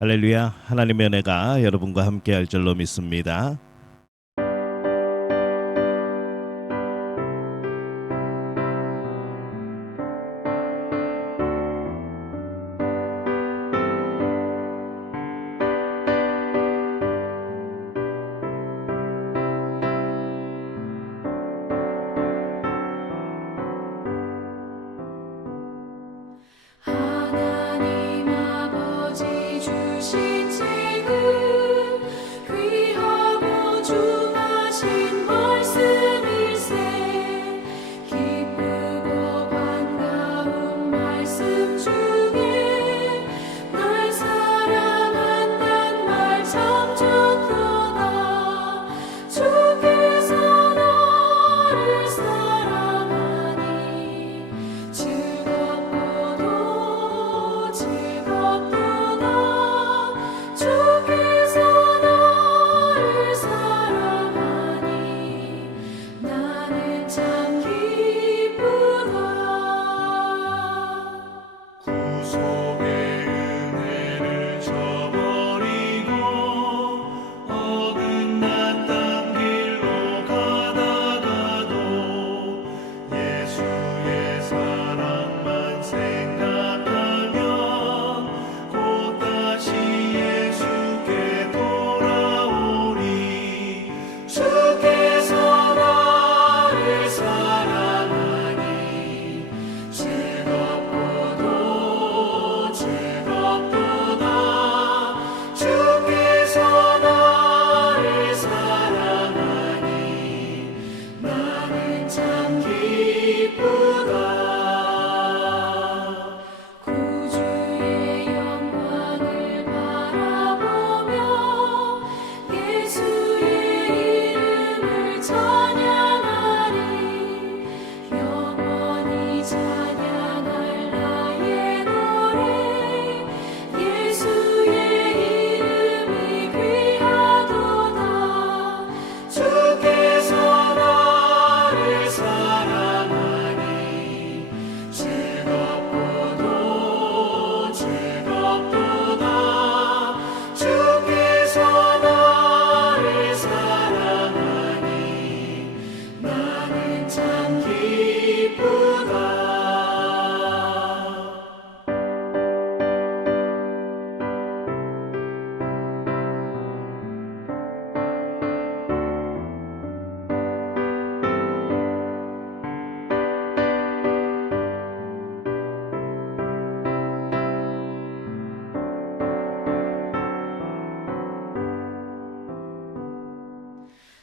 할렐루야. 하나님의 은혜가 여러분과 함께 할 줄로 믿습니다. 하나님 아버지 주신 책은 귀하고 중하신 말씀일세. 기쁘고 반가운 말씀 중에 날 사랑한단 말 참 좋도다. 주께서 나를 사랑하니 즐겁고도 즐겁도다. 주께서 나를 사랑하니 나는 참 기쁘다. 구속의 은혜를 저버리고 어긋났던 길로 가다가도 예수의 사랑만 생각하면 곧 다시 예수께 돌아오리. 주께서 나를 사랑하니 즐겁고도 즐겁도다. 주께서 나를 사랑하니 나는 참 기쁘다. 구주의 영광을 바라보며 예수의 이름을 찬양하리. 영원히 찬양할 나의 노래. 예수의 이름이 귀하도다. 주께서 나를 사랑하니 즐겁고도 즐겁도다. 주께서 나를 사랑하니 나는 참 기쁘다.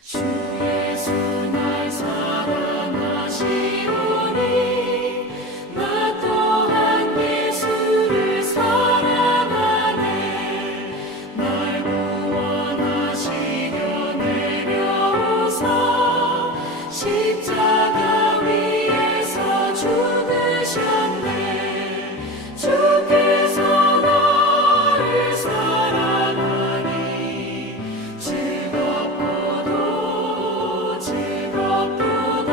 주 예수 날 사랑하시오니 나 또한 예수를 사랑하네. 날 구원하시려 내려오사 십자가 위에서 죽으셨네. 주께서 나를 사랑하니 즐겁고도 즐겁도다.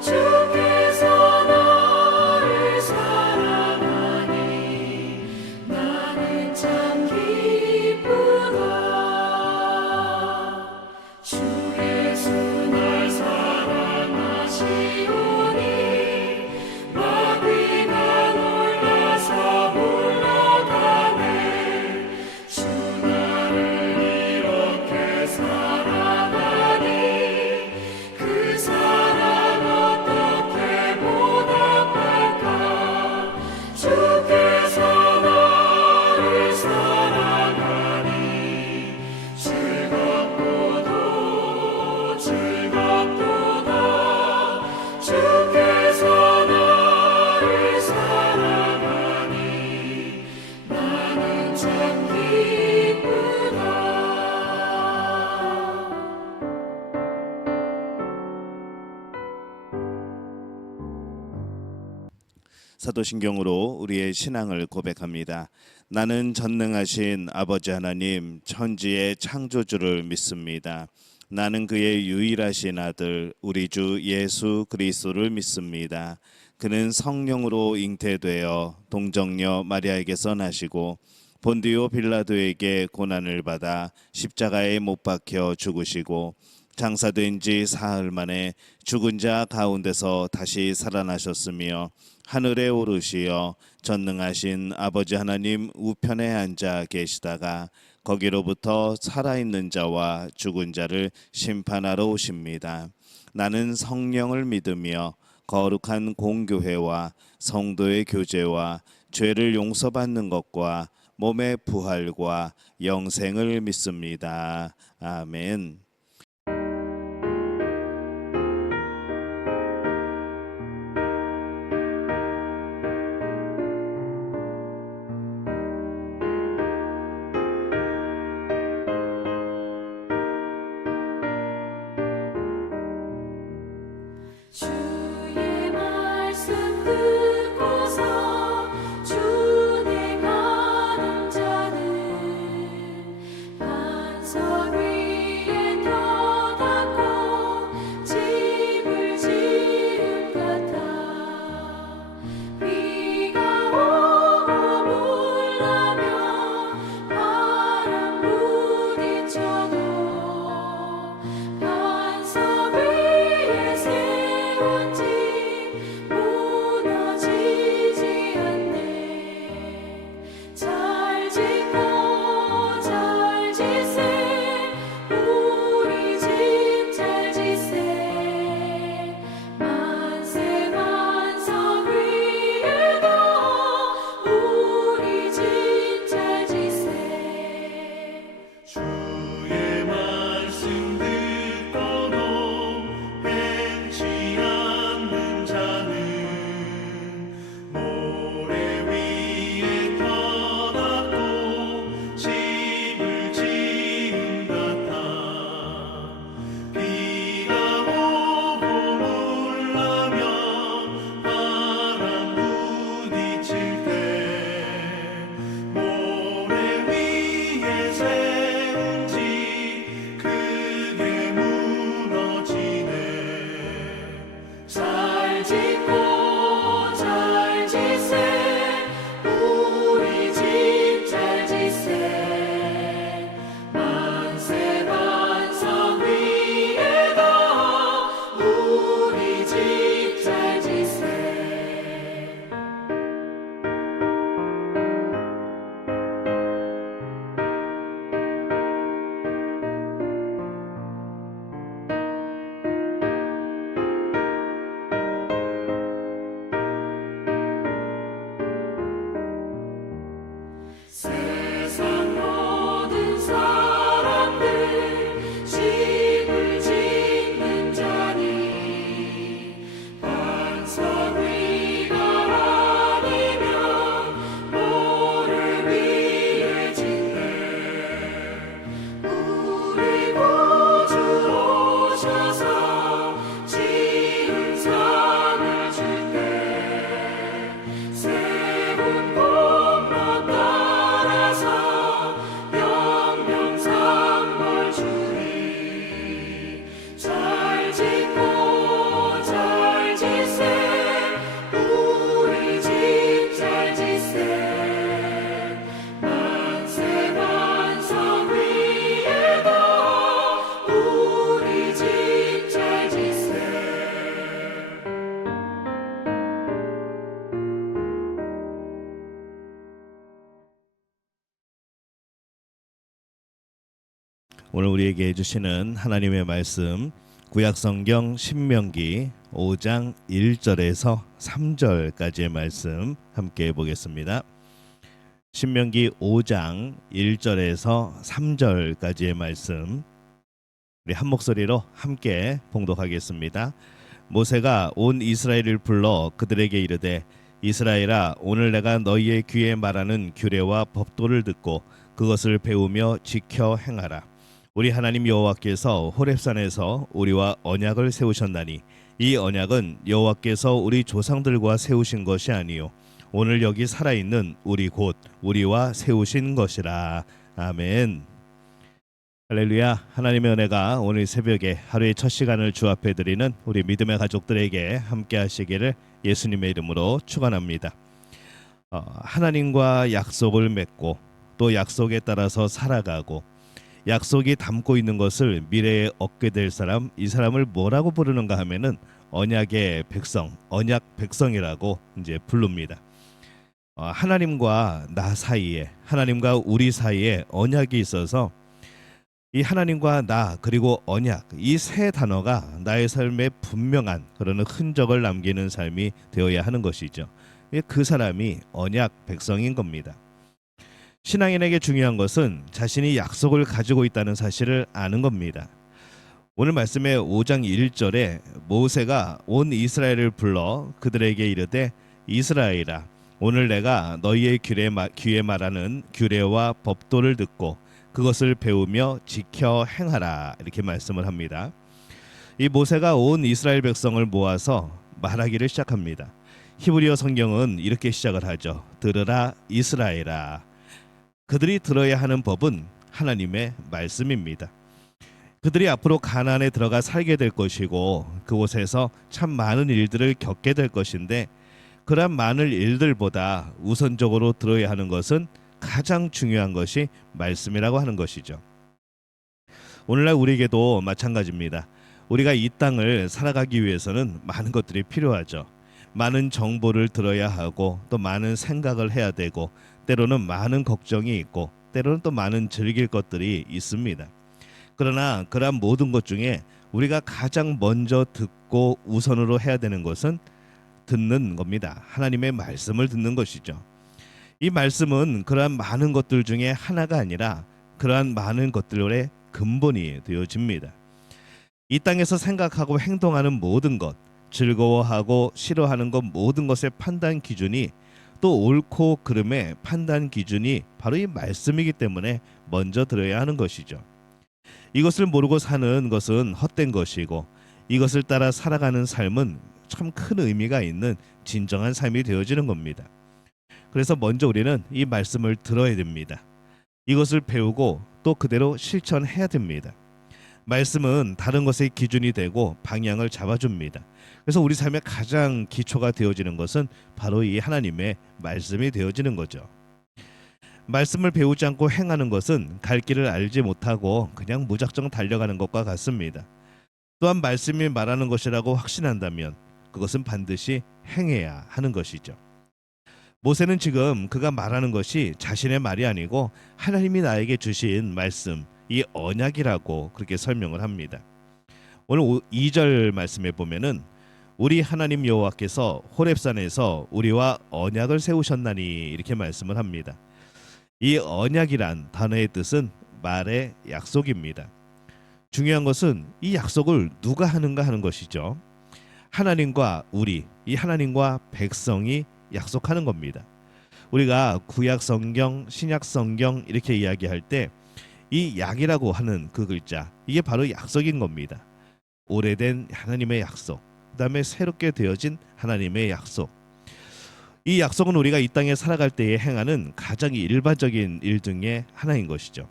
주께서 나를 사랑하니 나는 참 기쁘다. 주 예수 날 사랑하시오니 마귀가 놀라서 물러가네. 주 나를 이렇게 사랑하니 그 사랑 어떻게 보답할까. 주께서 나를 사랑하니 즐겁고도 즐겁도다. 주께서 나를 사랑하니 나는 참 기쁘다. 사도신경으로 우리의 신앙을 고백합니다. 나는 전능하신 아버지 하나님 천지의 창조주를 믿습니다. 나는 그의 유일하신 아들 우리 주 예수 그리스도를 믿습니다. 그는 성령으로 잉태되어 동정녀 마리아에게서 나시고 본디오 빌라도에게 고난을 받아 십자가에 못 박혀 죽으시고 장사된 지 사흘 만에 죽은 자 가운데서 다시 살아나셨으며 하늘에 오르시어 전능하신 아버지 하나님 우편에 앉아 계시다가 거기로부터 살아있는 자와 죽은 자를 심판하러 오십니다. 나는 성령을 믿으며 거룩한 공교회와 성도의 교제와 죄를 용서받는 것과 몸의 부활과 영생을 믿습니다. 아멘. 주의 말씀 듣고서 주내 가는 자는 반석 위에 터닫고 집을 지은 같아 비가 오고 물나며 바람 부딪혀도 반석 위에 세운 집 무너지지 않네. 잘 짓고 잘 지세 우리 집 잘 지세 만세 반석 위에도 우리 집 잘 지세. 주의 말씀 듣고도 행치 않는 자는 모래 위에 터닫고 집을 지은 같아 비가 오고 물나며 바람 부딪힐 때 모래 위에 세운 집 크게 무너지네. 잘 짓고 잘 지세 우리 집 잘 지세 만세 반석 위에도 우리 집 잘 지세. 세상 모든 사람들 집을 짓는 자니 반석 위가 아니면 모래 위에 짓네. 우리 구주 오셔서 지은 상을 줄게 세운 공로 따라서 영명삼벌 주리. 잘 짓고 잘 지세 우리 집 잘 지세 만세 반석 위에도 우리 집 잘 지세. 오늘 우리에게 해주시는 하나님의 말씀 구약성경 신명기 5장 1절에서 3절까지의 말씀 함께 보겠습니다. 신명기 5장 1절에서 3절까지의 말씀 우리 한 목소리로 함께 봉독하겠습니다. 모세가 온 이스라엘을 불러 그들에게 이르되 이스라엘아 오늘 내가 너희의 귀에 말하는 규례와 법도를 듣고 그것을 배우며 지켜 행하라. 우리 하나님 여호와께서 호렙산에서 우리와 언약을 세우셨나니 이 언약은 여호와께서 우리 조상들과 세우신 것이 아니요 오늘 여기 살아있는 우리 곧 우리와 세우신 것이라. 아멘. 할렐루야. 하나님의 은혜가 오늘 새벽에 하루의 첫 시간을 주 앞에 드리는 우리 믿음의 가족들에게 함께 하시기를 예수님의 이름으로 축원합니다. 하나님과 약속을 맺고 또 약속에 따라서 살아가고 약속이 담고 있는 것을 미래에 얻게 될 사람, 이 사람을 뭐라고 부르는가 하면은 언약의 백성, 언약 백성이라고 이제 부릅니다. 하나님과 나 사이에, 하나님과 우리 사이에 언약이 있어서 이 하나님과 나 그리고 언약, 이 세 단어가 나의 삶에 분명한 그런 흔적을 남기는 삶이 되어야 하는 것이죠. 그 사람이 언약 백성인 겁니다. 신앙인에게 중요한 것은 자신이 약속을 가지고 있다는 사실을 아는 겁니다. 오늘 말씀의 5장 1절에 모세가 온 이스라엘을 불러 그들에게 이르되 이스라엘아 오늘 내가 너희의 귀에 말하는 규례와 법도를 듣고 그것을 배우며 지켜 행하라 이렇게 말씀을 합니다. 이 모세가 온 이스라엘 백성을 모아서 말하기를 시작합니다. 히브리어 성경은 이렇게 시작을 하죠. 들으라 이스라엘아. 그들이 들어야 하는 법은 하나님의 말씀입니다. 그들이 앞으로 가나안에 들어가 살게 될 것이고 그곳에서 참 많은 일들을 겪게 될 것인데 그러한 많은 일들보다 우선적으로 들어야 하는 것은 가장 중요한 것이 말씀이라고 하는 것이죠. 오늘날 우리에게도 마찬가지입니다. 우리가 이 땅을 살아가기 위해서는 많은 것들이 필요하죠. 많은 정보를 들어야 하고 또 많은 생각을 해야 되고 때로는 많은 걱정이 있고 때로는 또 많은 즐길 것들이 있습니다. 그러나 그러한 모든 것 중에 우리가 가장 먼저 듣고 우선으로 해야 되는 것은 듣는 겁니다. 하나님의 말씀을 듣는 것이죠. 이 말씀은 그러한 많은 것들 중에 하나가 아니라 그러한 많은 것들의 근본이 되어집니다. 이 땅에서 생각하고 행동하는 모든 것, 즐거워하고 싫어하는 것 모든 것의 판단 기준이 또 옳고 그름의 판단 기준이 바로 이 말씀이기 때문에 먼저 들어야 하는 것이죠. 이것을 모르고 사는 것은 헛된 것이고 이것을 따라 살아가는 삶은 참 큰 의미가 있는 진정한 삶이 되어지는 겁니다. 그래서 먼저 우리는 이 말씀을 들어야 됩니다. 이것을 배우고 또 그대로 실천해야 됩니다. 말씀은 다른 것의 기준이 되고 방향을 잡아줍니다. 그래서 우리 삶의 가장 기초가 되어지는 것은 바로 이 하나님의 말씀이 되어지는 거죠. 말씀을 배우지 않고 행하는 것은 갈 길을 알지 못하고 그냥 무작정 달려가는 것과 같습니다. 또한 말씀이 말하는 것이라고 확신한다면 그것은 반드시 행해야 하는 것이죠. 모세는 지금 그가 말하는 것이 자신의 말이 아니고 하나님이 나에게 주신 말씀, 이 언약이라고 그렇게 설명을 합니다. 오늘 2절 말씀에 보면은 우리 하나님 여호와께서 호렙산에서 우리와 언약을 세우셨나니 이렇게 말씀을 합니다. 이 언약이란 단어의 뜻은 말의 약속입니다. 중요한 것은 이 약속을 누가 하는가 하는 것이죠. 하나님과 우리, 이 하나님과 백성이 약속하는 겁니다. 우리가 구약 성경, 신약 성경 이렇게 이야기할 때 이 약이라고 하는 그 글자, 이게 바로 약속인 겁니다. 오래된 하나님의 약속, 그다음에 새롭게 되어진 하나님의 약속. 이 약속은 우리가 이 땅에 살아갈 때에 행하는 가장 일반적인 일 중에 하나인 것이죠.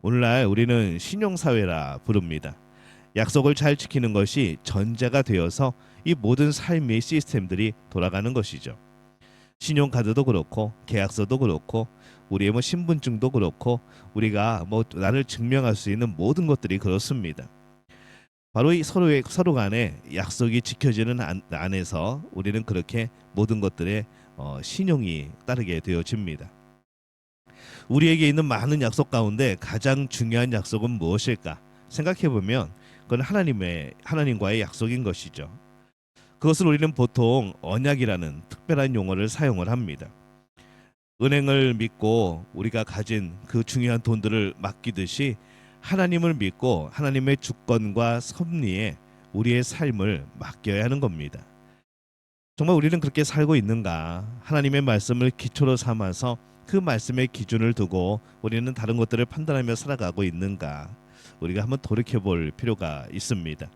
오늘날 우리는 신용사회라 부릅니다. 약속을 잘 지키는 것이 전제가 되어서 이 모든 삶의 시스템들이 돌아가는 것이죠. 신용카드도 그렇고 계약서도 그렇고 우리의 신분증도 그렇고 우리가 나를 증명할 수 있는 모든 것들이 그렇습니다. 바로 이 서로 간에 약속이 지켜지는 안에서 우리는 그렇게 모든 것들에 신용이 따르게 되어집니다. 우리에게 있는 많은 약속 가운데 가장 중요한 약속은 무엇일까? 생각해 보면 그건 하나님과의 약속인 것이죠. 그것을 우리는 보통 언약이라는 특별한 용어를 사용을 합니다. 은행을 믿고 우리가 가진 그 중요한 돈들을 맡기듯이 하나님을 믿고 하나님의 주권과 섭리에 우리의 삶을 맡겨야 하는 겁니다. 정말 우리는 그렇게 살고 있는가? 하나님의 말씀을 기초로 삼아서 그 말씀의 기준을 두고 우리는 다른 것들을 판단하며 살아가고 있는가? 우리가 한번 돌이켜볼 필요가 있습니다.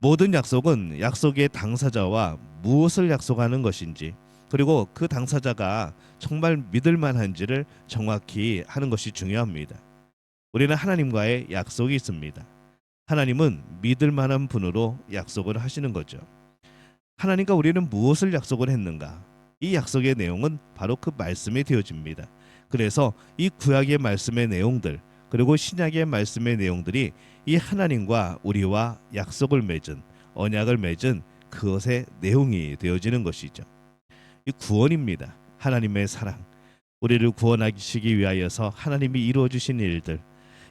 모든 약속은 약속의 당사자와 무엇을 약속하는 것인지 그리고 그 당사자가 정말 믿을 만한지를 정확히 하는 것이 중요합니다. 우리는 하나님과의 약속이 있습니다. 하나님은 믿을 만한 분으로 약속을 하시는 거죠. 하나님과 우리는 무엇을 약속을 했는가? 이 약속의 내용은 바로 그 말씀이 되어집니다. 그래서 이 구약의 말씀의 내용들 그리고 신약의 말씀의 내용들이 이 하나님과 우리와 약속을 맺은 언약을 맺은 그것의 내용이 되어지는 것이죠. 이 구원입니다. 하나님의 사랑, 우리를 구원하시기 위하여서 하나님이 이루어 주신 일들,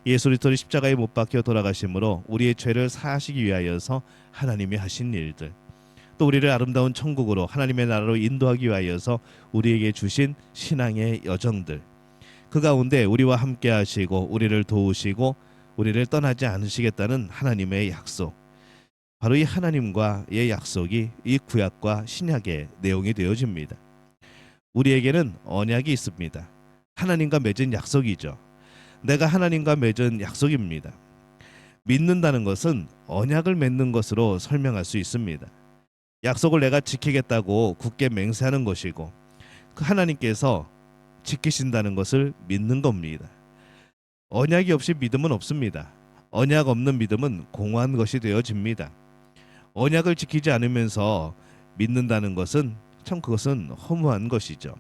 예수 그리스도의 십자가에 못 박혀 돌아가심으로 우리의 죄를 사하시기 위하여서 하나님이 하신 일들, 또 우리를 아름다운 천국으로 하나님의 나라로 인도하기 위하여서 우리에게 주신 신앙의 여정들, 그 가운데 우리와 함께 하시고 우리를 도우시고 우리를 떠나지 않으시겠다는 하나님의 약속, 바로 이 하나님과의 약속이 이 구약과 신약의 내용이 되어집니다. 우리에게는 언약이 있습니다. 하나님과 맺은 약속이죠. 내가 하나님과 맺은 약속입니다. 믿는다는 것은 언약을 맺는 것으로 설명할 수 있습니다. 약속을 내가 지키겠다고 굳게 맹세하는 것이고 그 하나님께서 지키신다는 것을 믿는 겁니다. 언약이 없이 믿음은 없습니다. 언약 없는 믿음은 공허한 것이 되어집니다. 언약을 지키지 않으면서 믿는다는 것은 참 그것은 허무한 것이죠.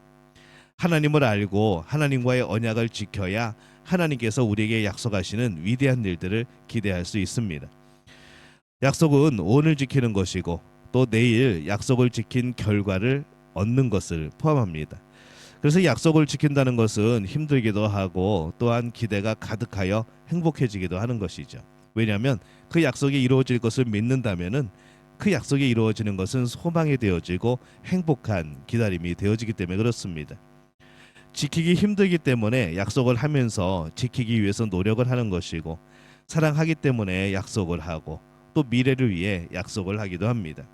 하나님을 알고 하나님과의 언약을 지켜야 하나님께서 우리에게 약속하시는 위대한 일들을 기대할 수 있습니다. 약속은 오늘 지키는 것이고 또 내일 약속을 지킨 결과를 얻는 것을 포함합니다. 그래서 약속을 지킨다는 것은 힘들기도 하고 또한 기대가 가득하여 행복해지기도 하는 것이죠. 왜냐하면 그 약속이 이루어질 것을 믿는다면은 그 약속이 이루어지는 것은 소망이 되어지고 행복한 기다림이 되어지기 때문에 그렇습니다. 지키기 힘들기 때문에 약속을 하면서 지키기 위해서 노력을 하는 것이고 사랑하기 때문에 약속을 하고 또 미래를 위해 약속을 하기도 합니다.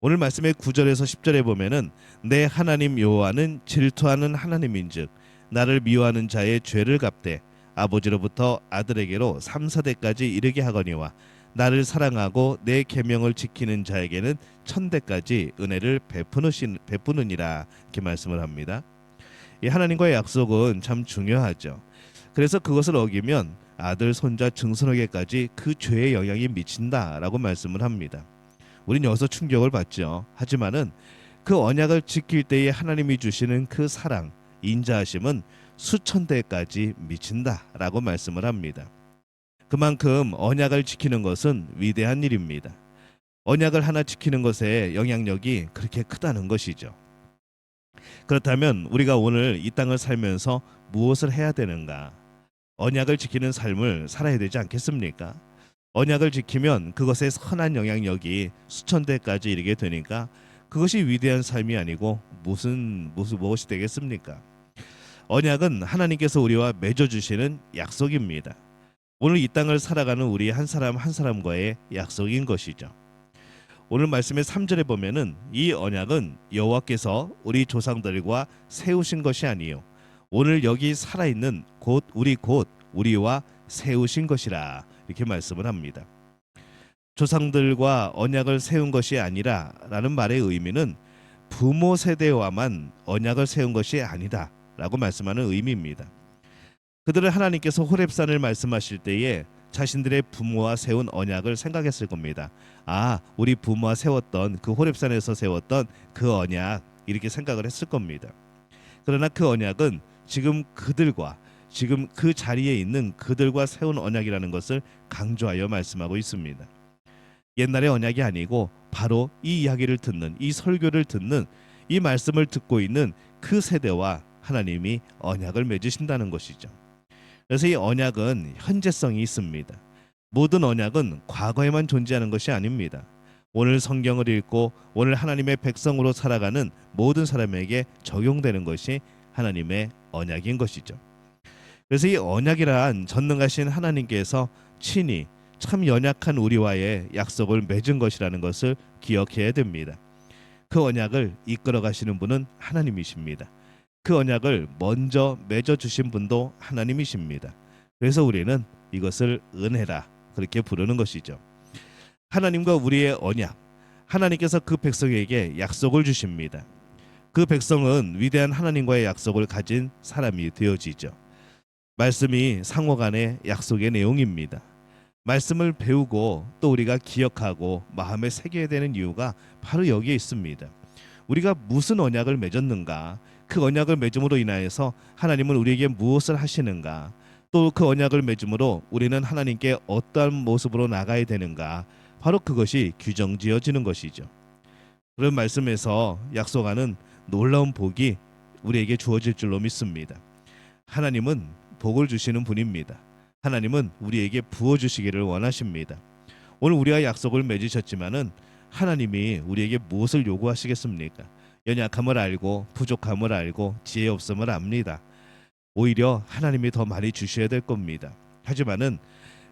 오늘 말씀의 9절에서 10절에 보면은 내 하나님 여호와는 질투하는 하나님인즉 나를 미워하는 자의 죄를 갚되 아버지로부터 아들에게로 3, 4대까지 이르게 하거니와 나를 사랑하고 내 계명을 지키는 자에게는 1000대까지 은혜를 베푸느니라 이렇게 말씀을 합니다. 이 하나님과의 약속은 참 중요하죠. 그래서 그것을 어기면 아들, 손자, 증손에게까지 그 죄의 영향이 미친다라고 말씀을 합니다. 우린 여기서 충격을 받죠. 하지만은 그 언약을 지킬 때에 하나님이 주시는 그 사랑, 인자하심은 수천 대까지 미친다라고 말씀을 합니다. 그만큼 언약을 지키는 것은 위대한 일입니다. 언약을 하나 지키는 것의 영향력이 그렇게 크다는 것이죠. 그렇다면 우리가 오늘 이 땅을 살면서 무엇을 해야 되는가? 언약을 지키는 삶을 살아야 되지 않겠습니까? 언약을 지키면 그것의 선한 영향력이 수천 대까지 이르게 되니까 그것이 위대한 삶이 아니고 무엇이 되겠습니까? 언약은 하나님께서 우리와 맺어주시는 약속입니다. 오늘 이 땅을 살아가는 우리 한 사람 한 사람과의 약속인 것이죠. 오늘 말씀의 3절에 보면은 이 언약은 여호와께서 우리 조상들과 세우신 것이 아니요 오늘 여기 살아있는 곧 우리와 세우신 것이라 이렇게 말씀을 합니다. 조상들과 언약을 세운 것이 아니라 라는 말의 의미는 부모 세대와만 언약을 세운 것이 아니다 라고 말씀하는 의미입니다. 그들은 하나님께서 호렙산을 말씀하실 때에 자신들의 부모와 세운 언약을 생각했을 겁니다. 아, 우리 부모와 세웠던 그 호렙산에서 세웠던 그 언약 이렇게 생각을 했을 겁니다. 그러나 그 언약은 지금 그 자리에 있는 그들과 세운 언약이라는 것을 강조하여 말씀하고 있습니다. 옛날의 언약이 아니고 바로 이 이야기를 듣는 이 설교를 듣는 이 말씀을 듣고 있는 그 세대와 하나님이 언약을 맺으신다는 것이죠. 그래서 이 언약은 현재성이 있습니다. 모든 언약은 과거에만 존재하는 것이 아닙니다. 오늘 성경을 읽고 오늘 하나님의 백성으로 살아가는 모든 사람에게 적용되는 것이 하나님의 언약인 것이죠. 그래서 이 언약이란 전능하신 하나님께서 친히 참 연약한 우리와의 약속을 맺은 것이라는 것을 기억해야 됩니다. 그 언약을 이끌어 가시는 분은 하나님이십니다. 그 언약을 먼저 맺어주신 분도 하나님이십니다. 그래서 우리는 이것을 은혜라 그렇게 부르는 것이죠. 하나님과 우리의 언약, 하나님께서 그 백성에게 약속을 주십니다. 그 백성은 위대한 하나님과의 약속을 가진 사람이 되어지죠. 말씀이 상호간의 약속의 내용입니다. 말씀을 배우고 또 우리가 기억하고 마음에 새겨야 되는 이유가 바로 여기에 있습니다. 우리가 무슨 언약을 맺었는가? 그 언약을 맺음으로 인하여서 하나님은 우리에게 무엇을 하시는가, 또 그 언약을 맺음으로 우리는 하나님께 어떠한 모습으로 나가야 되는가, 바로 그것이 규정지어지는 것이죠. 그런 말씀에서 약속하는 놀라운 복이 우리에게 주어질 줄로 믿습니다. 하나님은 복을 주시는 분입니다. 하나님은 우리에게 부어주시기를 원하십니다. 오늘 우리와 약속을 맺으셨지만은 하나님이 우리에게 무엇을 요구하시겠습니까? 연약함을 알고 부족함을 알고 지혜 없음을 압니다. 오히려 하나님이 더 많이 주셔야 될 겁니다. 하지만은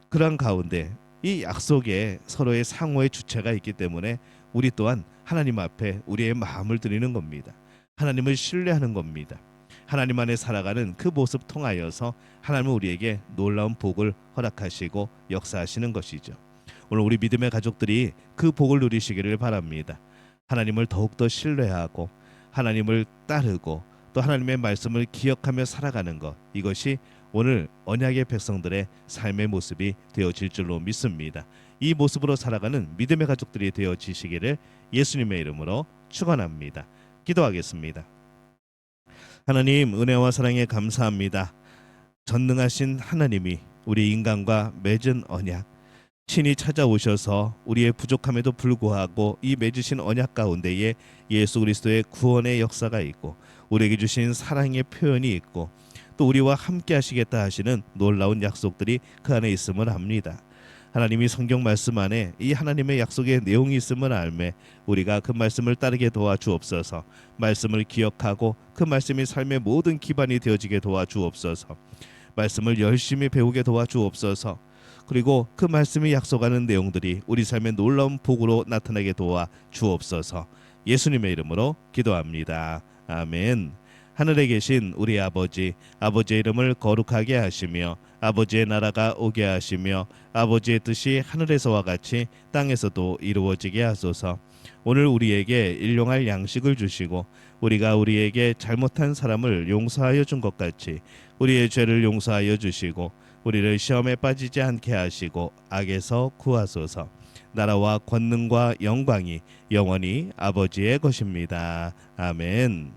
그런 가운데 이 약속에 서로의 상호의 주체가 있기 때문에 우리 또한 하나님 앞에 우리의 마음을 드리는 겁니다. 하나님을 신뢰하는 겁니다. 하나님 안에 살아가는 그 모습 통하여서 하나님은 우리에게 놀라운 복을 허락하시고 역사하시는 것이죠. 오늘 우리 믿음의 가족들이 그 복을 누리시기를 바랍니다. 하나님을 더욱더 신뢰하고 하나님을 따르고 또 하나님의 말씀을 기억하며 살아가는 것, 이것이 오늘 언약의 백성들의 삶의 모습이 되어질 줄로 믿습니다. 이 모습으로 살아가는 믿음의 가족들이 되어지시기를 예수님의 이름으로 축원합니다. 기도하겠습니다. 하나님, 은혜와 사랑에 감사합니다. 전능하신 하나님이 우리 인간과 맺은 언약, 친히 찾아오셔서 우리의 부족함에도 불구하고 이 맺으신 언약 가운데에 예수 그리스도의 구원의 역사가 있고 우리에게 주신 사랑의 표현이 있고 또 우리와 함께 하시겠다 하시는 놀라운 약속들이 그 안에 있음을 압니다. 하나님이 성경 말씀 안에 이 하나님의 약속의 내용이 있음을 알매 우리가 그 말씀을 따르게 도와주옵소서. 말씀을 기억하고 그 말씀이 삶의 모든 기반이 되어지게 도와주옵소서. 말씀을 열심히 배우게 도와주옵소서. 그리고 그 말씀이 약속하는 내용들이 우리 삶의 놀라운 복으로 나타나게 도와주옵소서. 예수님의 이름으로 기도합니다. 아멘. 하늘에 계신 우리 아버지, 아버지의 이름을 거룩하게 하시며 아버지의 나라가 오게 하시며 아버지의 뜻이 하늘에서와 같이 땅에서도 이루어지게 하소서. 오늘 우리에게 일용할 양식을 주시고 우리가 우리에게 잘못한 사람을 용서하여 준 것 같이 우리의 죄를 용서하여 주시고 우리를 시험에 빠지지 않게 하시고 악에서 구하소서. 나라와 권능과 영광이 영원히 아버지의 것입니다. 아멘.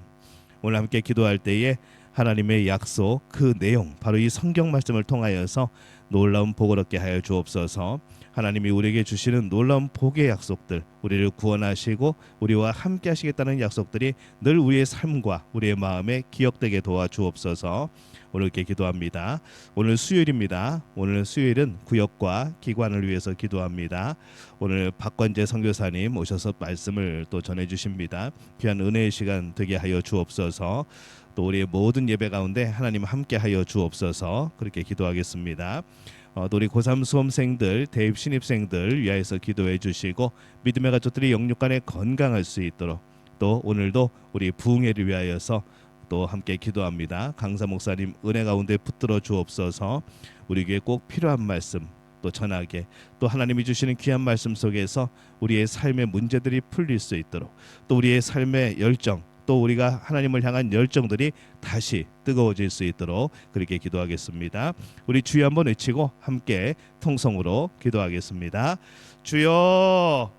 오늘 함께 기도할 때에 하나님의 약속 그 내용, 바로 이 성경 말씀을 통하여서 놀라운 복을 얻게 하여 주옵소서. 하나님이 우리에게 주시는 놀라운 복의 약속들, 우리를 구원하시고 우리와 함께 하시겠다는 약속들이 늘 우리의 삶과 우리의 마음에 기억되게 도와주옵소서. 오늘 이렇게 기도합니다. 오늘 수요일입니다. 오늘 수요일은 구역과 기관을 위해서 기도합니다. 오늘 박관재 선교사님 오셔서 말씀을 또 전해주십니다. 귀한 은혜의 시간 되게 하여 주옵소서. 또 우리의 모든 예배 가운데 하나님 함께 하여 주옵소서. 그렇게 기도하겠습니다. 또 우리 고3 수험생들, 대입 신입생들 위하여서 기도해 주시고 믿음의 가족들이 영육간에 건강할 수 있도록 또 오늘도 우리 부흥회를 위하여서 또 함께 기도합니다. 강사 목사님 은혜 가운데 붙들어 주옵소서. 우리에게 꼭 필요한 말씀 또 전하게, 또 하나님이 주시는 귀한 말씀 속에서 우리의 삶의 문제들이 풀릴 수 있도록, 또 우리의 삶의 열정, 또 우리가 하나님을 향한 열정들이 다시 뜨거워질 수 있도록 그렇게 기도하겠습니다. 우리 주여 한번 외치고 함께 통성으로 기도하겠습니다. 주여.